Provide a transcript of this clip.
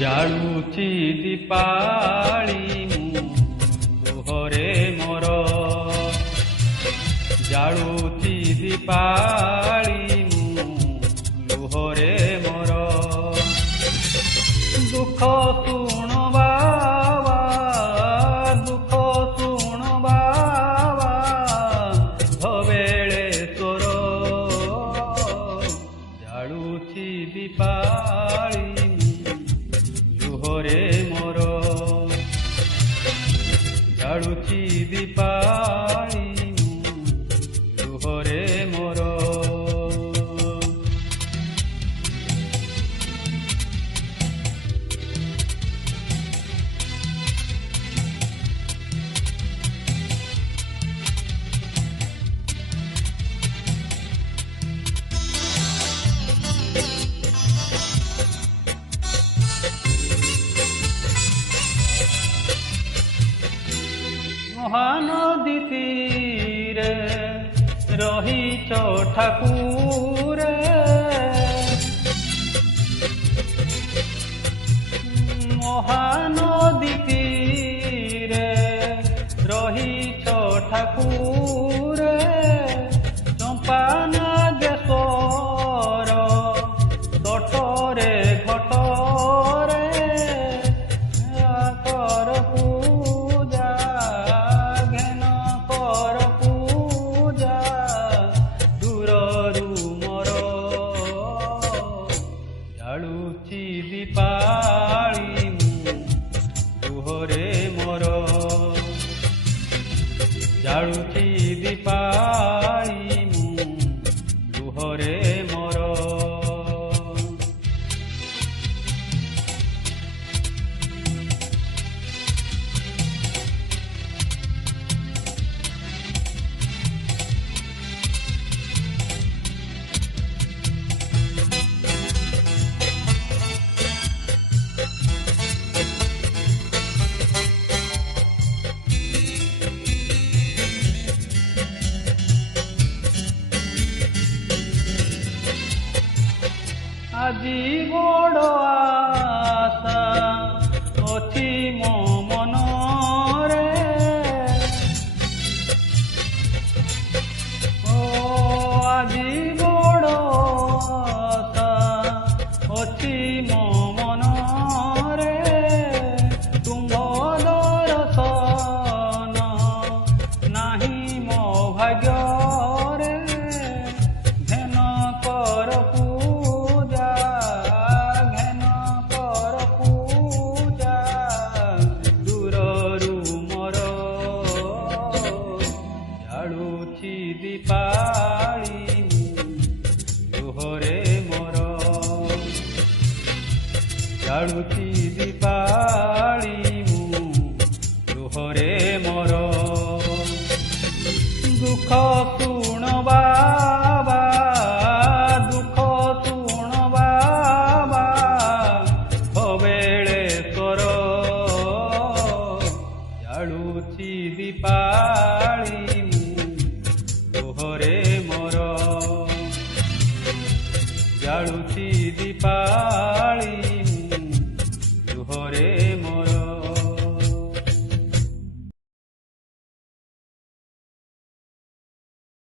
ଜାଳୁଛି ଦୀପାଳି ମୁଁ ଲୁହରେ ମୋର, ଜାଳୁଛି ଦୀପାଳି ମୁଁ ଲୁହରେ ମୋର। ଦୁଃଖ ଶୁଣ ବାବା, ଦୁଃଖ ଶୁଣ ବାବା ଧବେଳେ ତୋର, ଜାଳୁଛି ଦୀପାଳି ଲୁହରେ ମୋର, ଜାଳୁଛି ଦୀପାଳି ଲୁହରେ ମୋର। ମହାନଦୀ ତୀରେ ରହିଛ ଠାକୁରେ, ମହାନଦୀ ତୀରେ ରହିଛ ଠାକୁରେ। ଚମ୍ପା ନାଗେଶ୍ୱର ତଟରେ ଘଟରେ କର ପୂଜା, ଘେନ କର ପୂଜା ଦୂରରୁ ମୋର। ଜାଳୁଛି ଦୀପାଳି ମୁଁ ଲୁହରେ ମୋର, ଜାଳୁଛି ଦୀପାଳି ମୁଁ ଲୁହରେ ମୋର। ଆଜି ବଡ଼ ଆଶା ଅଛି ମୋ ମନରେ, ଓ ଆଜି ବଡ଼ ଆଶା ଅଛି ମୋ ମନରେ। ତୁମ୍ଭ ଦର୍ଶନ ନାହିଁ ମୋ ଭାଗ୍ୟରେ, ଧ୍ୟାନ କର ପୂଜା, ଘେନ କର ପୂଜା ଦୂରରୁ ମୋର। ଜାଳୁଛି ଦୀପାଳି ଲୁହରେ ମୋର, ଜାଳୁଛି ଦୀପାଳି ଲୁହରେ ମୋର। ଦୁଃଖ ଶୁଣ ବାବା, ଦୁଃଖ ଶୁଣ ବାବା ଧବେଳେ ତୋର, ଜାଳୁଛି ଦୀପାଳି ଲୁହରେ ମୋର, ଜାଳୁଛି ଦୀପାଳି